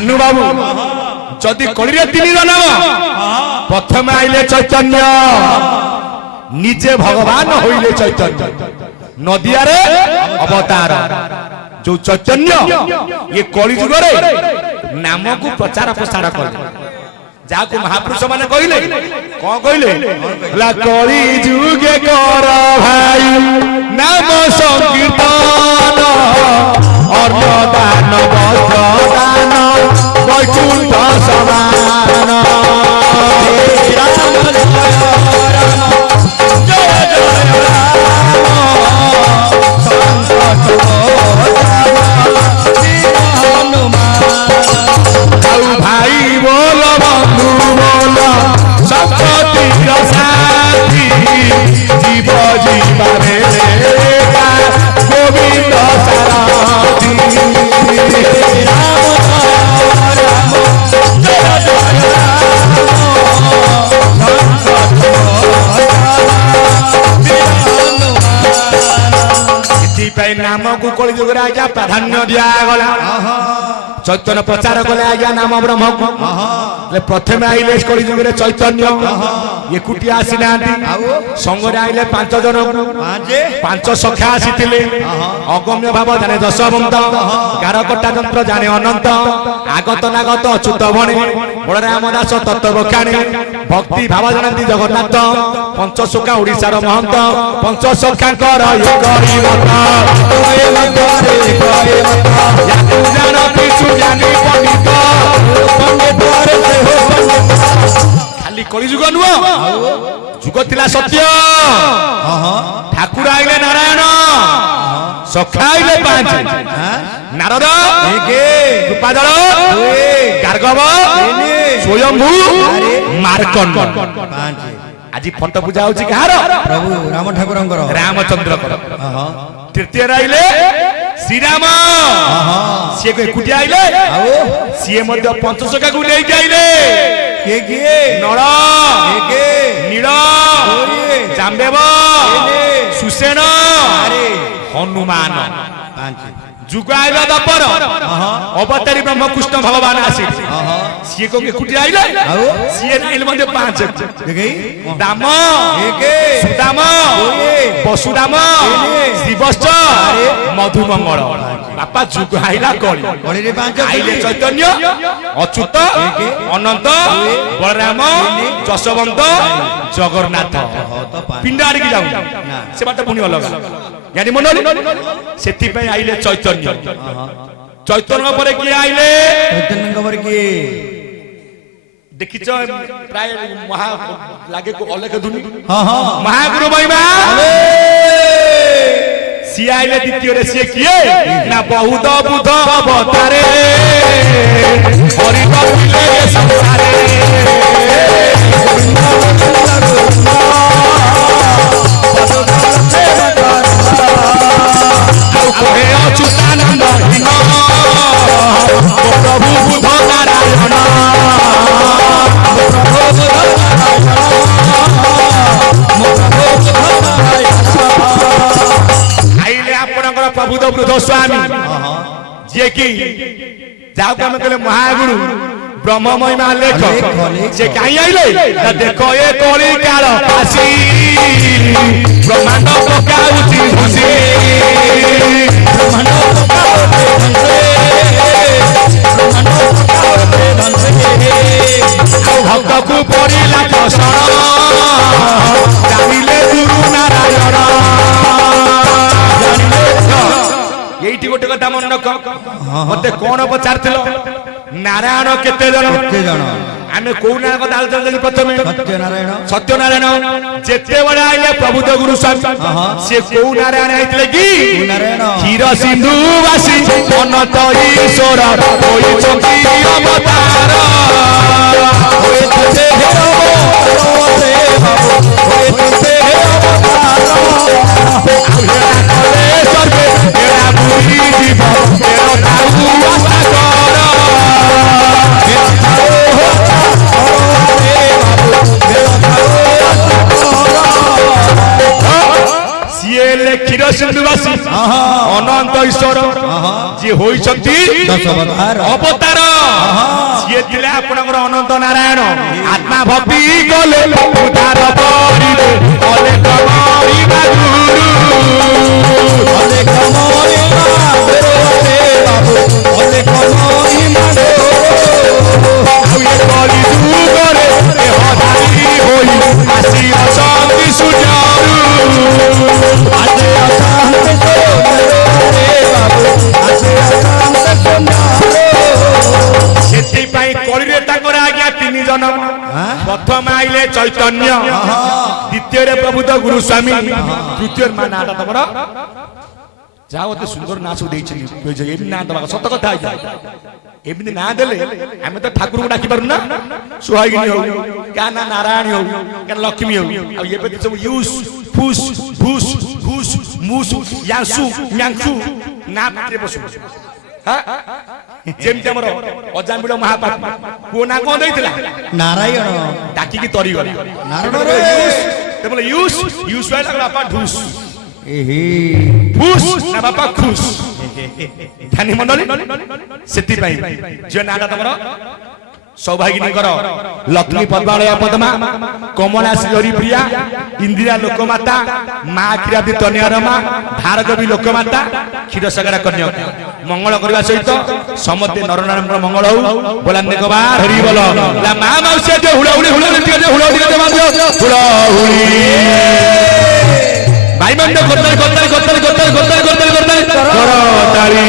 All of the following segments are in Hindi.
सानू बाबू जदि कलिरे 3 जन्म प्रथम आइले चैतन्य निजे भगवान होइले चैतन्य नदिया रे अवतार जो चैतन्य ये कलि जुग रे नाम को प्रचार प्रसार कर जाको महापुरुष माने कहिले कोन कहिले ला कलि जुगे कर भाई नाम संकीर्तन अन्न दान वस्त्र दान वैकुंठ समान नाम को कलि जुग रे आज्ञा प्राधान्य दिया गला चैतन्य प्रचार कले आज्ञा नाम ब्रह्म को प्रथम आइले कलि जुग रे चैतन्य एकुटिया आसीना संग रे आइले 5 जन 5 सखा आसीथिले अगम्य भाव जाने दशवंत गारकटा तंत्र जाने अनंत आगत नागत अच्युत बणे बलराम दास तत्व बखाणी भक्ति भाव जानती जगन्नाथ पंचसखा ओडिशार महंत पंचसखांकर खाली कलि जुग नुह जुग थिला सत्य ठाकुर आइले नारायण सखा आइले 5 नारद कृपादल गार्गव स्वयंभू मार्कंड आज फट पूजा होची कहार प्रभु राम ठाकुरंकर रामचंद्र तृतीय आइले श्री राम सी को एकुटिया आइले सी मध्य पंचसखा को ले आइले के नळ नील जाम्बेव सुसेन हनुमान जुग आइला दपर अवतारी ब्रह्म कृष्ण भगवान आसी सी को एकुटिया आइले सी आइले मध्य 5 दाम सुदाम वसुदाम शिवश्च मधुमंगल बापा जुग आइला कलि रे 5 आइले चैतन्य अच्युत अनंत बलराम जशवंत जगन्नाथ पिंडारी की जाऊ से बात पुनी अलग यानी मनोली सेति पे आइले चैतन्य चैतन्य परे के आइले चैतन्य पर के देखिछ प्राय महा लागे को अलग धुनी महागुरु महिमा सी आइले द्वितीय रे सी किए ना बहुत बुध अवतारे हरि कपिले संसारे अच्युतानंद प्रभु बुध नारायण आइले आपनकर प्रभुद वृद्ध स्वामी जे कि जाओ हम कहले महागुरु ब्रह्म महिमा लेख से कहीं आइले देखो ये कलि काल आसी ब्रह्मांड पकाउची खुशी ब्रह्मांड भक्त को पड़िला कसण जानिले गुरु नारायण एठी गोटे कथा मन रख मते कोन पचारथिल नारायण केते जन आमे को नारायण कथा आलोचना प्रथमे सत्यनारायण जेते बडा आइले प्रभु तो गुरु स्वामी से को नारायण आइतले की क्षीर सिंधु वासी अनंत ईश्वर होई चोकी अवतार होई तुझे रे बाबू होई तुझे अवतार स्वर्गे तेरा बुरी जीव तेरा ताऊ आशा कर क्षीर सिंधुवासी अनंत ईश्वर जी होइछंती अवतार ये ଥିଲେ ଆପଣଙ୍କର ଅନନ୍ତ ନାରାୟଣ ଆତ୍ମା ଭକ୍ତି କଲେ ଉଦ୍ଧାର କରିବେ ଅନେକ ମହିମା ଗୁରୁ ଅନେକ ମହିମା ରେ ବାବୁ ଅନେକ ମହିମା ଆଉ ଏ କଳି ଯୁଗରେ ହଜାରି ହୋଇ ଆସି ଅଛନ୍ତି ସୂର୍ଯ୍ୟରୁ ଆଜି ଅଶାନ୍ତି ରେ ବାବୁ ଆଜି ଅଶାନ୍ତି ସୁନାର ସେଥିପାଇଁ କଳିରେ ତାଙ୍କର ଆଜ୍ଞା ତିନି ଜନ୍ମ ପ୍ରଥମ ଆଇଲେ ଚୈତନ୍ୟ ଦ୍ୱିତୀୟରେ ପ୍ରଭୁତ ଗୁରୁ ସ୍ୱାମୀ ତୃତୀୟ ମା ନାଟା ତମର ଯାହା ଅତି ସୁନ୍ଦର ନାଁ ସବୁ ଦେଇଛନ୍ତି ଏମିତି ନାଁ ଦେବା ସତ କଥା ଆଜ୍ଞା ଏମିତି ନାଁ ଦେଲେ ଆମେ ତ ଠାକୁରଙ୍କୁ ଡାକି ପାରୁନା ସୁହାଗିନୀ ହଉ କାହା ନା ନାରାୟଣୀ ହଉ କାହା ଲକ୍ଷ୍ମୀ ହଉ ଆଉ ଏବେ ତ ସବୁ ୟୁସ୍ ଫୁସ୍ ଫୁସ୍ ଫୁସ୍ ମୁସ୍ ୟାସୁ ମ୍ୟାଂସୁ ନା ପାଟିରେ ବସୁ ଯେମିତି ଆମର ଅଜାମିଳ ମହାପାତ୍ର ପୁଅ ନା କଣ ଦେଇଥିଲା ନାରାୟଣ ଡାକିକି ତରିଗଲା ନାରାୟଣ ତେବେ ୟୁସ୍ ୟୁସ୍ ହେଲା ବାପା ଢୁସ୍ ଏହେ ଫୁସ୍ ନା ବାପା ଖୁସ୍ ଧ୍ୟାନୀ ମଣ୍ଡଳୀ ସେଥିପାଇଁ ଝିଅ ନାଁଟା ତମର ସୌଭାଗିନୀଙ୍କର ଲକ୍ଷ୍ମୀ ପଦ୍ମାଳୟା ପଦ୍ମା କମଳା ଶ୍ରୀ ପ୍ରିୟା ଇନ୍ଦିରା ଲୋକମାତା ମା କ୍ଷୀରାବ୍ଦି ତନୟାରମା ଭାରଗବୀ ଲୋକମାତା କ୍ଷୀରସାଗରା କନ୍ୟା ମଙ୍ଗଳ କରିବା ସହିତ ସମସ୍ତେ ନରନାରାୟଣଙ୍କର ମଙ୍ଗଳ ହଉ ବୋଲାନ୍ତେ କବାର ହରି ବୋଲ ଲା ମା ମାଉସୀ ଯେ ହୁଳହୁଳି ହୁଳହୁଳି ଟିକେ ହୁଳହୁଳି ଟିକେ ମାରିଦିଅ ହୁଳହୁଳି ଭାଇ ମାନେ ଗୋତାଳି ଗୋତାଳି ଗୋତାଳି ଗୋତାଳି ଗୋତାଳି ଗୋତାଳି ଗୋତାଳି କରତାଳି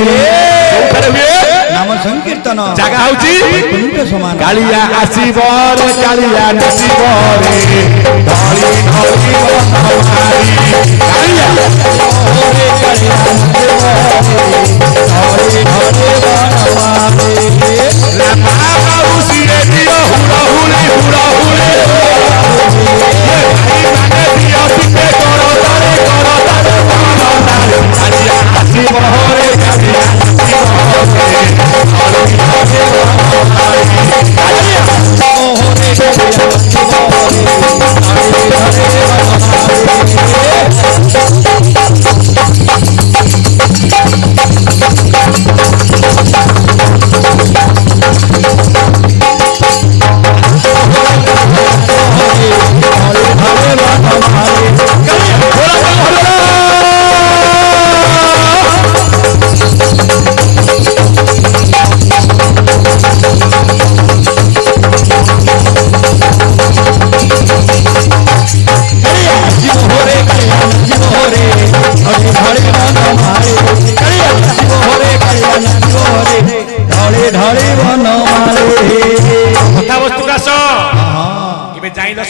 କୋଉଠାରେ ହୁଏ ନାମ ସଂକୀର୍ତ୍ତନ ଜାଗା ହଉଛି କୁଣ୍ଡ ସମାନ କାଳିଆ ଆସିବ ରେ କାଳିଆ ନାଚିବ ରେ ଧଳି ଧଳି ବନମାଳି କାଳିଆ ରେ କାଳିଆ ନାଚିବ ରେ ଧଳି ଧଳି ବନମାଳି ରାମା ମାଉସୀ ରେ ଦିଅ ହୁଳହୁଳି ହୁଳହୁଳି ଭାଇ ମାନେ ଦିଅ ଟିକେ କରତାଳି କରତାଳି କାଳିଆ ଆସିବ ରେ କାଳିଆ ନାଚିବ ରେ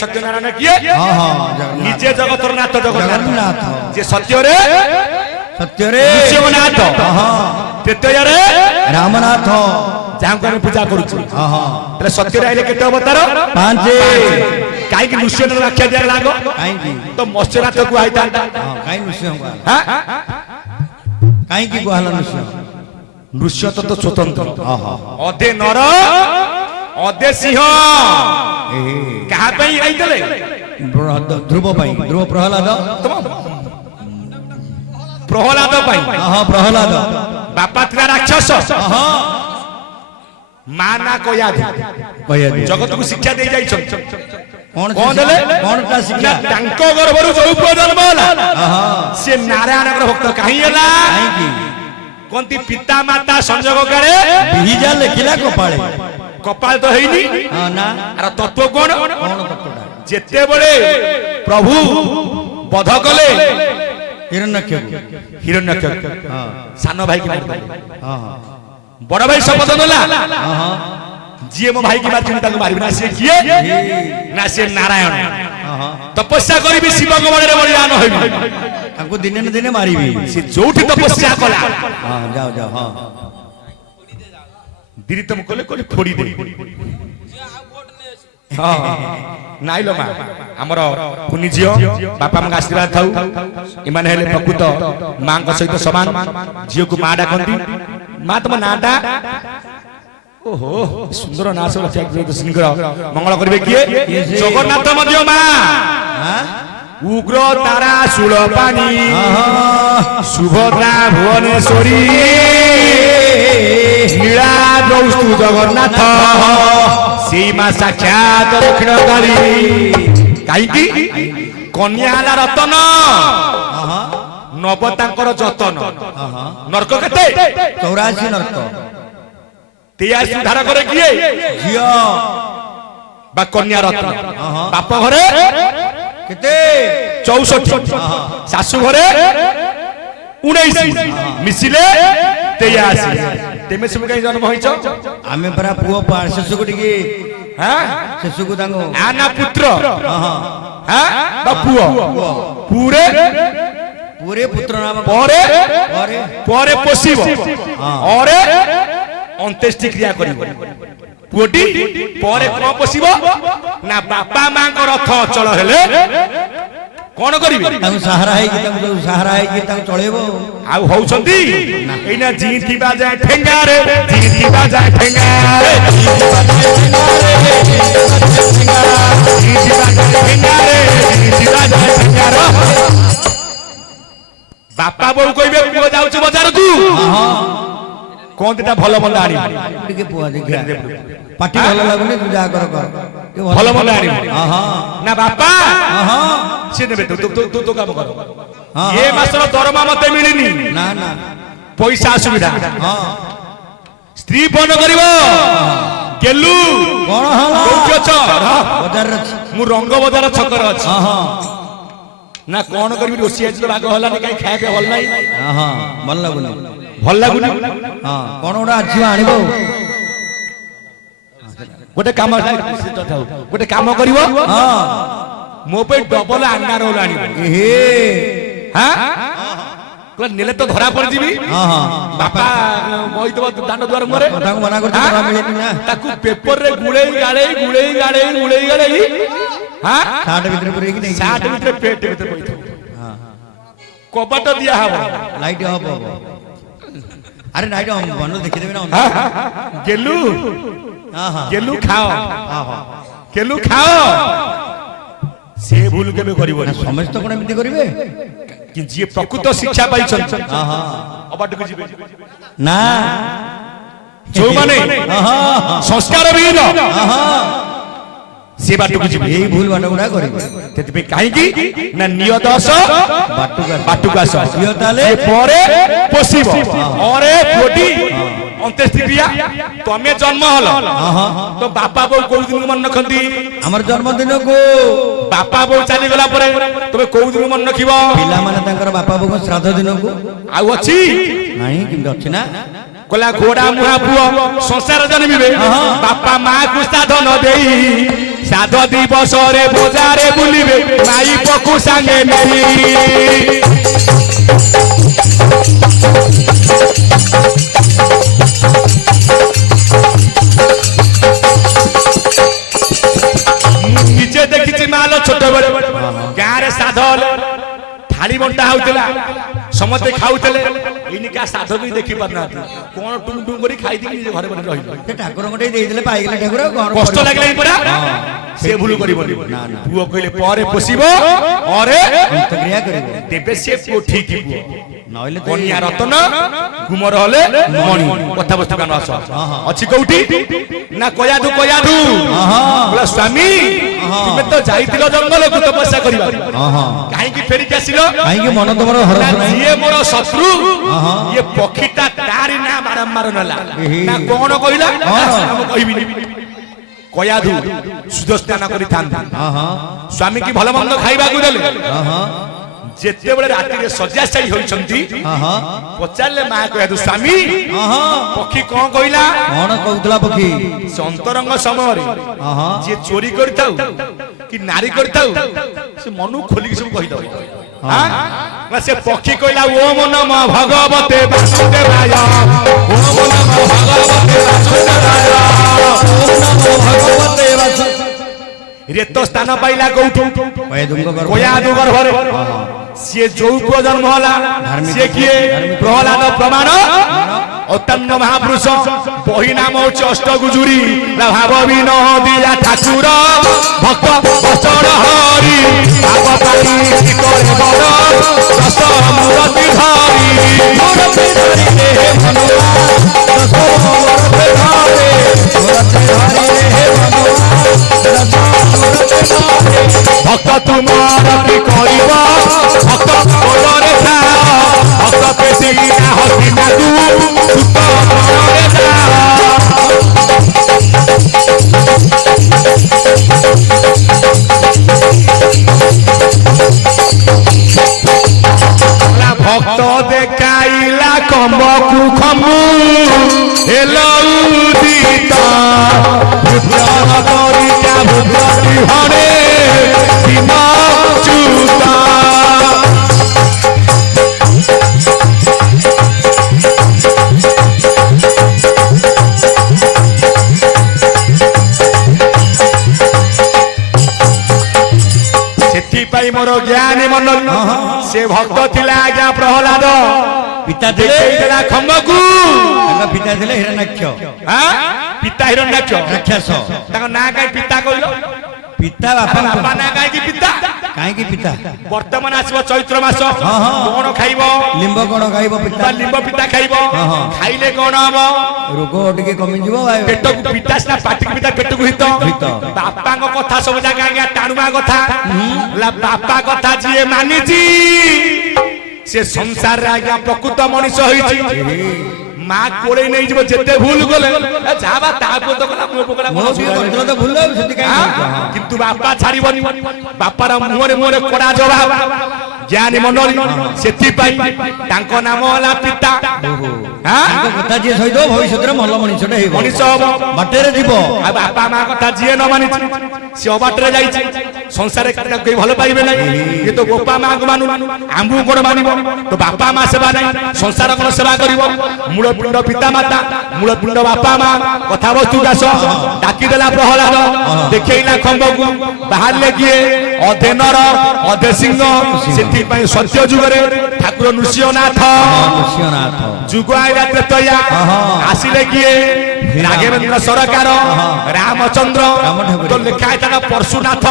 सत्यनारायण किए निजे जगतर नाथ जगन्नाथ जे सत्य रे शिवनाथ तृतीय रे रामनाथ जहाँ को पूजा करूँ सत्य आइले केते अवतार पांच कहीं नृसिंह आख्या दिया लागो तो मत्स्यनाथ को आईता कहीं नृसिंह कहीं की कहला नृसिंह तो स्वतंत्र अधे नर अधे सिंह कहा पई आइतले ध्रुव पई ध्रुव प्रहलाद प्रहलाद पई प्रहलाद बापा थिला राक्षस मां ना कया जगत को शिक्षा दे जाई कौन देले कौन का शिक्षा तांको गर्भरु जो जन्म होला से नारायण भक्त काहे होला कोंती पिता माता संजोग करे बिहिजा लेखिला कपाळे कपाल तो हैनी ना अरे तत्व कौन तत्वटा जेते बड़े प्रभु बध कले हिरण्यक्ष सानो भाई की मार देले बड़ भाई शपथ देला जी मो भाई की मार चिंता को मारिबना से किए ना से नारायण तपस्या करिबी शिव को बड़े बलिदान होइबी ताको दिने न दिने मारिबी से जोठी तपस्या कला जाओ जाओ दिरी तुम कोले कोले फोड़ी दे हां नाइ लो मा हमर कुनी जियो बापा मग आशीर्वाद थाउ इमान हेले प्रकृत मां को सहित समान जियो को मां डाकंती मां तुम नाटा ओहो सुंदर नाच रक्षा सिंह मंगल करबे किए जगन्नाथ मध्य मां उग्र तारा सुल पानी सुभद्रा भुवनेश्वरी नीला কৌস্তু জগন্নাথ সেই মা সাক্ষাৎ দক্ষিণ কালী কাইকি কন্যা ହେଲା ରତନ ନବ ତାଙ୍କର ଯତନ ନର୍କ କେତେ 84 ନର୍କ 83 ଉଦ୍ଧାର କରେ କିଏ ଝିଅ বা কন্যা রত্ন বাপ ঘরে কেতে 64 শাশু ঘরে 19 মিশিলে 83 তেমে সব কাই জন্ম হইছ আমি পরা পুଅ শিশুକୁ ଟିକେ হ্যাঁ শিশুକୁ ତାଙ୍କୁ আনা পুত্র হ্যাঁ বা পুଅ পুরে পুরে পুত্র নাম পরে পরে পরে পোষিব অরে অন্ত্যেষ্টি ক্রিয়া করিব পুটি পরে কোন পোষিব না বাপা মাଙ୍କ রথ অচল হেলে কোন করিবে তাଙ୍କୁ সাহারা ହେଇକି ତାଙ୍କୁ ସାହାରା ହେଇକି ତାଙ୍କୁ ଚଳେଇବ ଆଉ ହଉଛନ୍ତି ଏଇନା ଜିତିବା যায় ଠେଙ୍ଗାରେ ଜିତିବା যায় ଠେଙ୍ଗାରେ ଜିତିବା যায় ଠେଙ୍ଗାରେ ଜିତିବା যায় ଠେଙ୍ଗାରେ ବାପା ବୋଉ କହିବେ ପୁଅ ଯାଉଛି ବଜାରକୁ কোন দিটা ভালো মন্দ আনি ଟିକେ ପୁଅ ଦେଖିଆ ପାଟି ଭଲ ଲାଗୁନି ତୁ ଯା କର କର ভালো মন্দ আনি ହଁ না বাপা ହଁ সে নেবে তো কাম কর এ মাসর দরমা মতে মিলিনি না না পয়সা অসুবিধা ହଁ স্ত্রী ফোন করিব গেলু কোন হলো কোটি অছ ବଜାରରେ ଅଛି মু রঙ্গ বজার ছকর ଅଛି ହଁ ହଁ না কোন করিবি রোষি আজ ভাগ হলানি কাই খাইবে ভাল নাই ହଁ ଭଲ ଲାଗୁନି ভাল লাগুনি ହଁ କଣ ଗୋଟେ ଆସିବ ଆଣିବ গোটে কাম গোটে কাম করিব ହଁ ମୋ ପାଇଁ ଡବଲ ଆଙ୍ଗା ରୋଲ ଆଣିବ ଏହେ হ্যাঁ ନେଲେ ତ ଧରା ପଡିଯିବି ହଁ ହଁ ବାପା ବଇଥିବ ଦାଣ୍ଡ ଦୁଆର ମୁହଁରେ ତାଙ୍କୁ ମନା କରୁଛି ଧରା ମିଳେନି ନା ତାକୁ ପେପରରେ ଗୁଳେଇ ଗାଳେଇ হ্যাঁ ସାର୍ଟ ଭିତରେ ପୁରେଇକି ନେଇକି ସାର୍ଟ ଭିତରେ ପେଟ ଭିତରେ ବଇଥିବ କବାଟ ଦିଆ ହବ ଲାଇଟ୍ ଅଫ୍ ହବ ଆରେ ନାଇଟ୍ ବନ୍ଦ ଦେଖିଦେବି ନା ଗେଲୁ ହଁ ହଁ ଗେଲୁ ଖାଅ ହଁ ହଁ ଗେଲୁ ଖାଅ ସେ ଭୁଲ କେବେ କରିବନି ସମସ୍ତେ କଣ ଏମିତି କରିବେ କି ଯିଏ ପ୍ରକୃତ ଶିକ୍ଷା ପାଇଛନ୍ତି ହଁ ହଁ ଅବାଟକୁ ଯିବେ ନା ଯୋଉମାନେ ସଂସ୍କାର ବିହୀନ ସେ ବାଟକୁ ଯିବେ ଏଇ ଭୁଲ ବାଟ ଗୁଡା କରିବେ ସେଥିପାଇଁ କାହିଁକି ନା ନିୟ ଦଶ ବାଟକୁ ଆସ ଝିଅ ତାହେଲେ ପରେ ପୋଷିବ ଅରେ କୋଟି ଅନ୍ତ୍ୟେଷ୍ଟି କ୍ରିୟା ତମେ ଜନ୍ମ ହଲ ତ ବାପା ବୋଉ କୋଉ ଦିନକୁ ମନେ ରଖନ୍ତି ଆମର ଜନ୍ମଦିନକୁ ବାପା ବୋଉ ଚାଲିଗଲା ପରେ ତମେ କୋଉ ଦିନକୁ ମନେ ରଖିବ ପିଲାମାନେ ତାଙ୍କର ବାପା ବୋଉଙ୍କ ଶ୍ରାଦ୍ଧ ଦିନକୁ ଆଉ ଅଛି ନାହିଁ କେମିତି ଅଛି ନା କହିଲା ଘୋଡା ମୁହା ପୁଅ ସଂସାର ଜନ୍ମିବେ ବାପା ମା କୁ ଶ୍ରାଦ୍ଧ ନ ଦେଇ ଶ୍ରାଦ୍ଧ ଦିବସରେ ବଜାରେ ବୁଲିବେ ମାଇ ପକୁ ସାଙ୍ଗେ ନେଇ ନିଜେ ଦେଖିଛି ମାଲ ଛୋଟ ବେଳେ ଗାଁରେ ଶ୍ରାଦ୍ଧ ଥାଳି ବଣ୍ଟା ହଉଥିଲା ସମସ୍ତେ ଖାଉଥିଲେ ଏଇନିକା ଶ୍ରାଦ୍ଧ ବି ଦେଖି ପାରୁନାହାନ୍ତି କଣ ଟୁଙ୍ଗ ଟୁଙ୍ଗ କରି ଖାଇଦେଇ ନିଜେ ଘରେ ଘରେ ରହିଲେ ସେ ଠାକୁରଙ୍କ ଟିକେ ଦେଇଦେଲେ ପାଇଗଲେ ଠାକୁର କଣ କଷ୍ଟ ଲାଗିଲାନି ପରା ସେ ଭୁଲ କରିବନି ପୁଅ କହିଲେ ପରେ ପୋଷିବ ଅରେ କ୍ରିୟା କରିବ ତେବେ ସେ ପୁଅ ଠିକ ପୁଅ ନହେଲେ ତ କନ୍ୟା ରତନ ଗୁମର ହଲେ ମଣି କଥା ବସ୍ତୁ କାନ ଆସ ଅଛି କୋଉଠି ନା କୟାଧୁ ବୋଲା ସ୍ୱାମୀ ତୁମେ ତ ଯାଇଥିଲ ଜଙ୍ଗଲକୁ ତପସ୍ୟା କରିବା କାହିଁକି ଫେରିକି ଆସିଲ କାହିଁକି ମନ ତମର ହରସ ନାହିଁ ଇଏ ମୋର ଶତ୍ରୁ ଇଏ ପକ୍ଷୀଟା ତାରି ନା ବାରମ୍ବାର ନେଲା ନା କଣ କହିଲା ମୁଁ କହିବିନି କୟାଧୁ ସୁଦସ୍ଥାନ କରିଥାନ୍ତି ସ୍ୱାମୀ କି ଭଲ ମନ୍ଦ ଖାଇବାକୁ ଦେଲେ ଯେତେବେଳେ ରାତିରେ ଶଯ୍ୟାଶାୟୀ ହୋଇଛନ୍ତି ପଚାରିଲେ ମା କୟାଧୁ ସ୍ୱାମୀ ପକ୍ଷୀ କଣ କହିଲା କଣ କହୁଥିଲା ପକ୍ଷୀ ସେ ଅନ୍ତରଙ୍ଗ ସମୟରେ ଯିଏ ଚୋରି କରିଥାଉ କି ନାରୀ କରିଥାଉ ସେ ମନକୁ ଖୋଲିକି ସବୁ କହିଦବ ସେ ପକ୍ଷୀ କହିଲା ଓମ ନମ ଭଗବତେ ବାସୁଦେବାୟ ଓମ ନମ ଭଗବତେ ବାସୁଦେବାୟ ଭଗବତେ ବାସୁ ରେତ ସ୍ଥାନ ପାଇଲା କୋଉଠୁ କୟାଧୁ ଗର୍ଭରେ ସିଏ ଯୋଉ ପୁଅ ଜନ୍ମ ହେଲା ସିଏ କିଏ ପ୍ରହ୍ଲାଦ ପ୍ରମାଣ ଅତନ୍ନ ମହାପୁରୁଷ ବହି ନାମ ହଉଛି ଅଷ୍ଟଗୁଜୁରୀ ଭାବ ବିନୋଦିଆ ଠାକୁର ଭକ୍ତ ବଚନ ହରି ଭାବ ପାଇ କରେ ବଡ଼ ଦଶ ମୂରତି ଧରି ମୂରତି ଧରି ହେ ମନୁଆ ଦଶ ମୂରତି ଧରି मोर ज्ञानी मंडल से भक्त थिला आज्ञा प्रहलाद पिता ଥିଲେ देखैला खम्बकू ତାଙ୍କ ପିତା ଥିଲେ ହିରଣ୍ୟାକ୍ଷ हां पिता हिरण्याक्ष ରାକ୍ଷସ ताका ना काई पिता कहिलो ପିତା ବାପା बापा ना काई की पिता କାହିଁକି ପିତା वर्तमान आसीबो चैत्र मास कोन खाइबो ଲିମ୍ବ କଣ ଖାଇବ ପିତା लिंब पिता खाइबो खाइले कोन हबो ରୋଗ ଟିକେ କମିଯିବ पेट को पिता सिना पाटी पिता पेट को हित बापा को कथा सब जगह आज्ञा टाणुमा कथा ला बापा कथा जिए मानिची से संसार रे आज्ञा प्रकृत मनुष्य होईची मां कोळे नै जीव जेते भूल गले जाबा ताको तो कला मो पकड़ा ମୋ ବି kontro ତ ଭୁଲ ସେଠି କାଇଁ किंतु बापा छाड़ीबनी बापार मुहरे मुहरे कोडा जवाब ज्ञानी मंडली सेति पाई तांको नाम होला पिता हां ତାଙ୍କ କଥା ଯିଏ ସହିତ ଭବିଷ୍ୟତରେ ଭଲ ମଣିଷଟେ ହେଇବ मनुष्य हबो ବାଟରେ ଯିବ आ बापा मां कथा जिए न मानिछि से अबाटरे जाइछि संसार रे कोई भलो पाइबे नै ये तो बापा मां को मानु आम्बु कोन मानिबो तो बापा मां सेवा नै संसार कोन सेवा करिवो मूल पिंड पिता माता मूल पिंड बापा मां कथा वस्तु दास डाकी देला प्रहलाद देखैला खंबकू बाहर ले किए अधेनर अधे सिंह सेति पई सत्य जुग रे ठाकुर नृसिंहनाथ ନୃସିଂହନାଥ जुग आइला त्रेतया आसिले किए राघवेंद्र सरकार रामचंद्र तो लिखा है परशुनाथ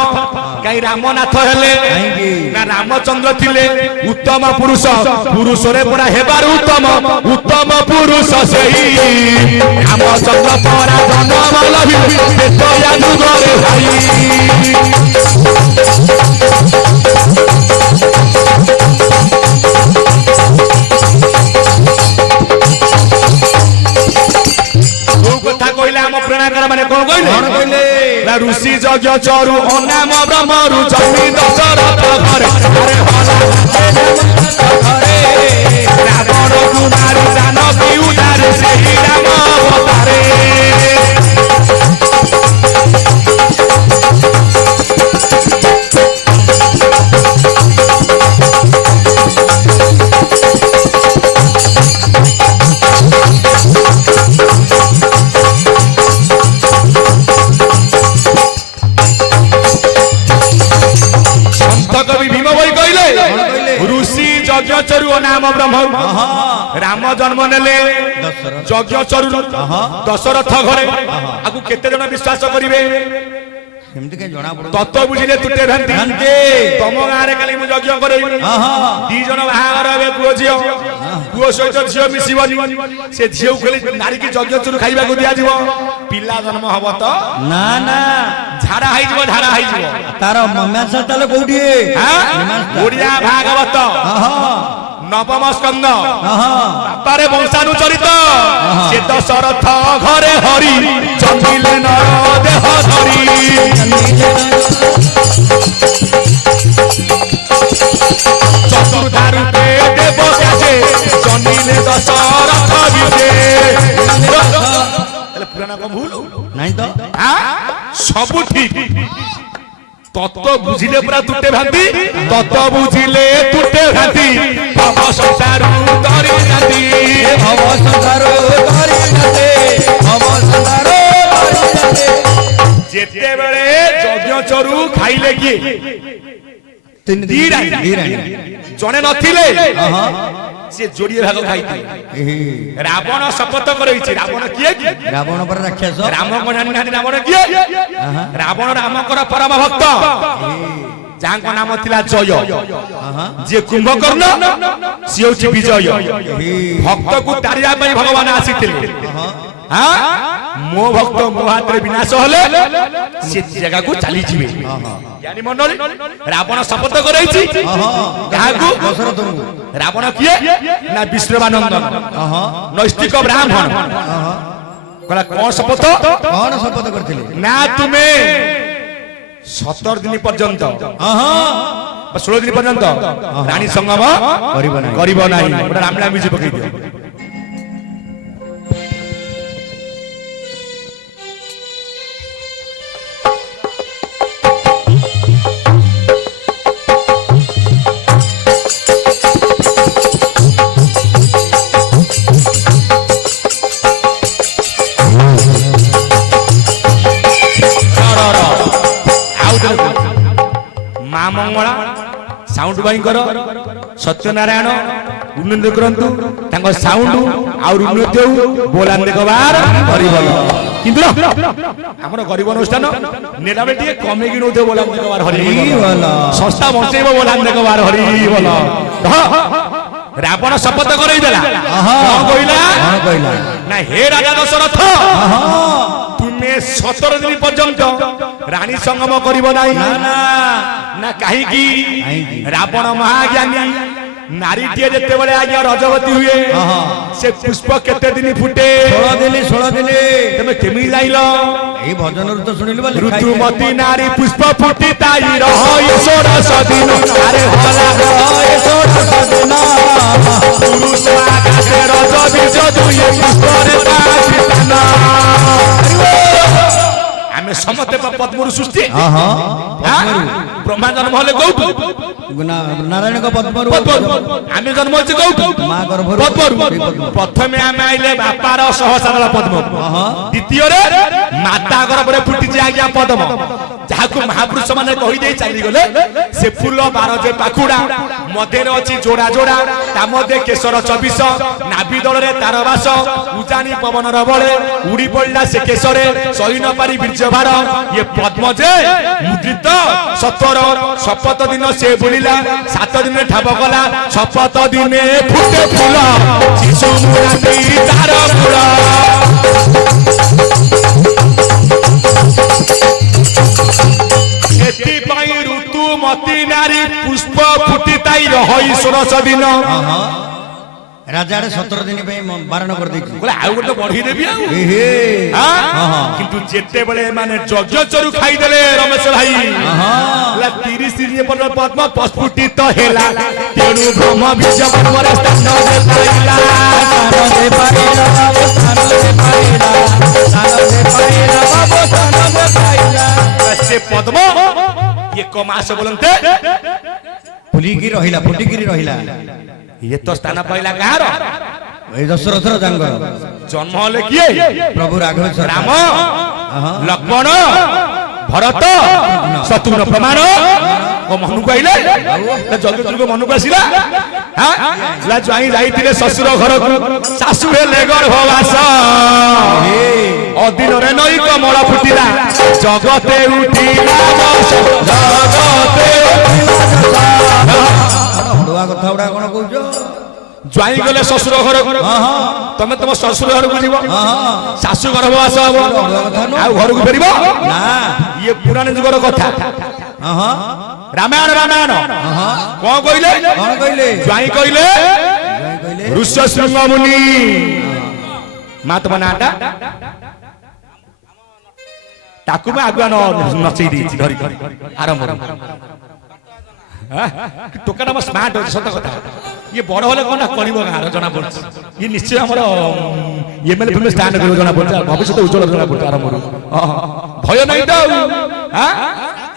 कहीं रामनाथ हेले ना रामचंद्र थिले उत्तम पुरुष पुरुष रे परा हेबार उत्तम उत्तम पुरुष सेही रामचंद्र परा जन्म लभी त्रेतया जुग रे भाई माने कोन कहले ऋषि यज्ञ चरु अनाम ब्रह्मरु जमी दशरथ घरे अरे होला घरे रावण कुमारी जानकी उदार सेही राम अवतारे यज्ञचरु नाम ब्रह्म राम जन्म नेले यज्ञचरु दशरथ घरे आगु केते जन विश्वास करिवे ସେମିତି କାଇଁ ଜଣା ପଡୁନି तत्व बुझिले तुटे भ्रांति तम गाँ रे खाली मु यज्ञ करैबी दी जन बाहागर हेबे पुओ झियो पुओ सहित झियो मिसिबनी से झियो खाली नारी की यज्ञचरु खाइबा को दिया जीवो पिला जन्म हबो त ନା ନା झाड़ा हाई जीवो झाड़ा हाई जीवो ତାର ମମ୍ୟାଂସ ତାହେଲେ କୋଉଠି ओडिया भागवत नवम स्कंद बापारे वंशानुचरित से दशरथ घरे हरि चंदिले नर देह धरी चतुर्धा रूपे देव त्याजे चंदिले दशरथ विजे पुराना को भूल नहीं तो सब ठीक तत्व बुझिले पूरा तुटे भांति तत्व बुझिले तुटे भांति भव संसार धरि जाति भव संसार धरि जाते भव संसार धरि जाते जेते बेले यज्ञ चरु खाइले की तीन धीराणी जने नथिले से जोड़िए भाग खाइते रावण शपथ करैछि रावण किए रावण पर राक्षस राम को जानि नाहि रावण किए रावण रामकर परम भक्त जांको नाम थिला जय जे कुंभकर्ण सी होछि विजय भक्त को तारिया पई भगवान आसीथिले हां मो भक्त मो हाथ रे विनाश होले से जगह को चली जिवे यानी मंडली रावण शपथ करैछि काहाकू दशरथ रावण किए ना विश्रवानंदन नैष्टिक ब्राह्मण कला कोन शपथ कौन शपथ करथिले ना तुमे 17 दिन पर्यंत 16 दिन पर्यंत रानी संगम करिब नाही राम राम जी पकई दियो मां मंगला ସାଉଣ୍ଡ ଭାଇଙ୍କର ସତ୍ୟନାରାୟଣ ଉନ୍ନତି କରନ୍ତୁ ତାଙ୍କ ସାଉଣ୍ଡ ଆଉ ଉନ୍ନତି ହଉ ବୋଲାନ୍ତି କବାର ହରିବଲ କିନ୍ତୁ ଆମର ଗରିବ ଅନୁଷ୍ଠାନ ନେଲାବେଳେ ଟିକେ କମେଇକି ନଉଥିବ ବୋଲାନ୍ତି କବାର ହରିବଲ ସଂସ୍ଥା ବଞ୍ଚେଇବ ବୋଲାନ୍ତି କବାର ହରିବଲ ରାବଣ ଶପଥ କରେଇଦେଲା କଣ କହିଲା ନା ହେ ରାଜା ଦଶରଥ ତୁମେ 17 ଦିନ ପର୍ଯ୍ୟନ୍ତ ରାଣୀ ସଙ୍ଗମ କରିବ ନାହିଁ ନା କାହିଁକି ରାବଣ ମହାଜ୍ଞାନୀ ନାରୀଟିଏ ଯେତେବେଳେ ଆଜ୍ଞା ରଜବତୀ ହୁଏ ସେ ପୁଷ୍ପ କେତେ ଦିନ ଫୁଟେ 16 ଦିନ ତମେ କେମିତି ଜାଣିଲ ଏଇ ଭଜନରୁ ତ ଶୁଣିଲୁ ବୋଲି ଋତୁମତୀ ନାରୀ ପୁଷ୍ପ ଫୁଟି ତାଇ ରହ 16 ଦିନ ଆରେ ହଲା ଏ 16 ଦିନ ପୁରୁଷ ଆକାଶେ ରଜ ବୀଜ ଦୁଏ ପୁଷ୍ପରେ ପାଚିତାନ ଆମେ ସମସ୍ତେ ପଦ୍ମରୁ ସୃଷ୍ଟି ବ୍ରହ୍ମା ଜନ୍ମ ହେଲେ କୋଉଠୁ ନାରାୟଣଙ୍କ ପଦ୍ମରୁ ଆମେ ଜନ୍ମ ହচ্ছে କୋଉଠୁ ମା ଗର୍ଭରୁ ପଦ୍ମରୁ ପ୍ରଥମେ ଆମେ ଆଇଲେ ବାପାର ସହସ୍ରାଳ ପଦ୍ମ ଦ୍ୱିତୀୟରେ ମାତା ଗର୍ଭରେ ଫୁଟିଛି ଆଜ୍ଞା ପଦ୍ମ ଯାହାକୁ ମହାପୁରୁଷ ମାନେ କହିଦେଇ ଚାଲିଗଲେ ସେ ଫୁଲ 12 ଯେ ପାଖୁଡା ମଧ୍ୟରେ ଅଛି ଯୋଡା ଯୋଡା ତା ମଧ୍ୟରେ କେଶର 24 ନାଭି ଦଳରେ ତାର ବାସ ଉଜାଣି ପବନର ବଳେ ଉଡି ପଡିଲା ସେ କେଶରେ ସହି ନ ପାରି ବୀର୍ଯ୍ୟ ଭାର ଇଏ ପଦ୍ମ ଯେ ମୁଦ୍ରିତ 17 ଶପଥ ଦିନ ସେ ବୁଲିଲା 7 ଦିନେ ଠାବ କଲା ଶପଥ ଦିନେ ଫୁଟେ ଫୁଲ ଶିଶୁ ମୁରାଟି ତାର ଫୁଲ ସେଥିପାଇଁ ଋତୁମତୀ ନାରୀ ପୁଷ୍ପ ଫୁଟି ତାଇ ରହ 16 ଦିନ ରାଜାଡେ 17 ଦିନ ପାଇଁ ବାରଣ କରିଦେଇଛି ବୋଲେ ଆଉ ଗୋଟେ ବଢେଇ ଦେବି କିନ୍ତୁ ଯେତେବେଳେ ମାନେ ଯଜ୍ଞଚରୁ ଖାଇଦେଲେ ରମେଶ ଭାଇ 30 ଦିନ ପର୍ଯ୍ୟନ୍ତ ପଦ୍ମ ପ୍ରସ୍ଫୁଟିତ ହେଲା ତେଣୁ ବ୍ରହ୍ମ ବୀଜ ପଦ୍ମରେ ସ୍ଥାନ ସେ ପଦ୍ମ ଏକ ମାସ ବୋଲନ୍ତେ ଫୁଲିକି ରହିଲା ଫୁଟିକିରି ରହିଲା ଇଏ ତ ସ୍ଥାନ ପାଇଲା କାହାର ଏଇ ଦଶରଥର ତାଙ୍କର ଜନ୍ମ ହେଲେ କିଏ ପ୍ରଭୁ ରାଘବେଶ୍ୱର ରାମ ଲକ୍ଷ୍ମଣ ଭରତ ଶତ୍ରୁଘ୍ନ ପ୍ରମାଣ ମନକୁ ଆଇଲେ ଯଜ୍ଞ ମନକୁ ଆସିଲା ଜ୍ୱାଇଁ ଯାଇଥିଲେ ଶ୍ୱଶୁର ଘରକୁ ଶାଶୁ ହେଲେ ଗର୍ଭବାସ ଅଦିନରେ ନଈ କମଳ ଫୁଟିଲା ଜଗତେ ଉଠିଲା ଜଗତେ କଥା ଗୁଡା କଣ କହୁଛ ଜ୍ୱାଇଁ ଗଲେ ଶ୍ୱଶୁର ଘରକୁ ତମେ ତମ ଶ୍ୱଶୁର ଘରକୁ ଯିବ ଶାଶୁ ଗର୍ଭବାସ ହବ ଆଉ ଘରକୁ ଫେରିବ ନା ଇଏ ପୁରାଣ ଯୁଗର କଥା ରାମାୟଣ ରାମାୟଣ କଣ କହିଲେ ଜ୍ୱାଇଁ କହିଲେ ଋଷ୍ୟଶୃଙ୍ଗ ମୁନି ମା ତମ ନାଁଟା ତାକୁ ମୁଁ ଆଗୁଆ ନଚେଇ ଦେଇଛି ଧରିକି ଆରମ୍ଭ ଟୋକାଟା ମୋ ସ୍ମାର୍ଟ ଅଛି ସତ କଥା ଇଏ ବଡ ହେଲେ କଣ କରିବ ଗାଁର ଜଣା ପଡୁଛି ଇଏ ନିଶ୍ଚୟ ଆମର ଏମଏଲଏ ଫିଲ୍ମ ଷ୍ଟାଣ୍ଡ କରିବ ଜଣା ପଡୁଛି ଭବିଷ୍ୟତ ଉଜ୍ଜଳ ଜଣା ପଡୁଛି ଆରମ୍ଭରୁ ଭୟ ନାହିଁ ତ ଆଉ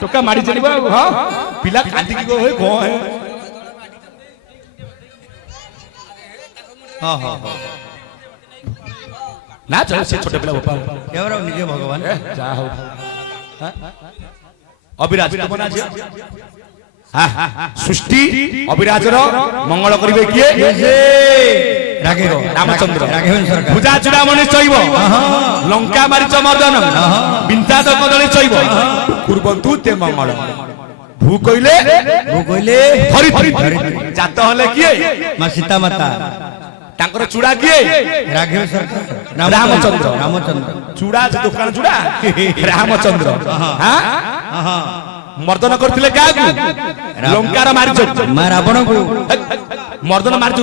ଟୋକା ମାଡି ଚାଲିବ ଆଉ ହଁ ପିଲା କାନ୍ଦିକି କଣ ନା ଚଳ ସେ ଛୋଟ ପିଲା ବାପା ନିଜେ ଭଗବାନ ଯାହା ହଉ ଅବିରାଜ ସୃଷ୍ଟି ଅବିରାଜର ମଙ୍ଗଳ କରିବେ କିଏ ରାମଚନ୍ଦ୍ର ପୂଜା ଚୂଡ଼ାମଣି ଚୈବ ଲଙ୍କା ମାରିଚ ମର୍ଦନ ବିନ୍ତାଦ କଦଳୀ ଚୈବ କୁର୍ବନ୍ତୁ ତେ ମଙ୍ଗଳ ଭୂ କହିଲେ ଧରିତ୍ରୀ ଜାତ ହେଲେ କିଏ ମା ସୀତା ମାତା ତାଙ୍କର ଚୂଡା କିଏ ରାମଚନ୍ଦ୍ର ଚୂଡା ଦୋକାନ ଚୂଡା ରାମଚନ୍ଦ୍ର ମର୍ଦନ କରିଥିଲେ କାହାକୁ ଲଙ୍କାର ମାରିଛ ମା ରାବଣକୁ ମର୍ଦନ ମାରିଛୁ